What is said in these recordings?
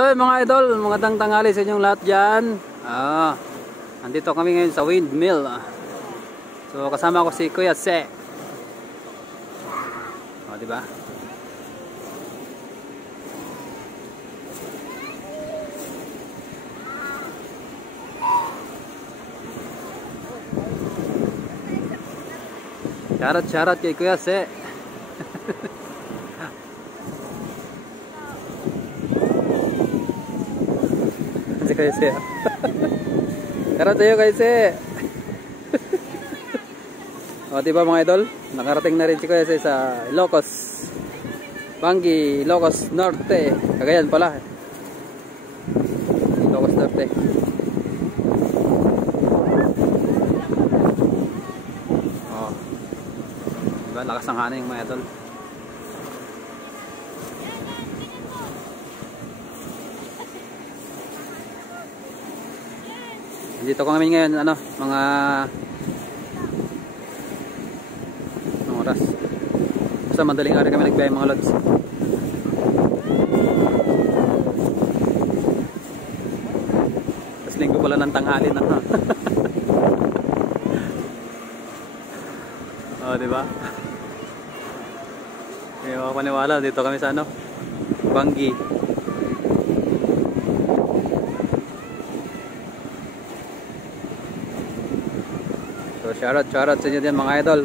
Hey mga idol, magandang tanghali sa inyong lahat dyan. Nandito kami ngayon sa windmill. So kasama ko si Kuya Se. Diba? Shoutout kay Kuya Se. Si Kuya Se. Shoutout tayo Kuya Se. Diba mga idol? Nakarating na rin si Kuya Se sa Ilocos. Bangi, Ilocos Norte. Cagayan pala. Ilocos Norte. Diba? Lakas ng hangin mga idol. Dito kami ngayon, mga oras. Basta madaling araw kami nagbiyahe mga lods. Tapos linggo pala ng tanghali na. Diba? Hindi ako paniwala. Dito kami sa Bangi. So shoutout sa inyo din mga idol.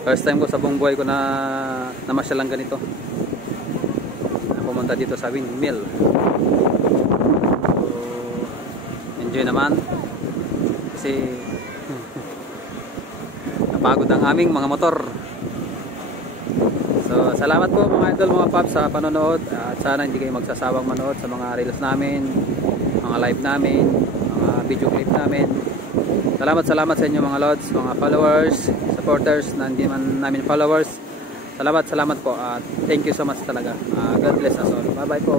First time ko sa buong buhay ko na namasyal lang ganito. Pumunta dito sa windmill. So enjoy naman. Kasi napagod ang aming mga motor. So salamat po mga idol, mga paps sa panonood. At sana hindi kayo magsasawang manood sa mga reels namin, mga live namin, mga video clip namin. Salamat sa inyo mga lods, mga followers, supporters na hindi man namin followers. Salamat po at thank you so much talaga. God bless us all. Bye bye po.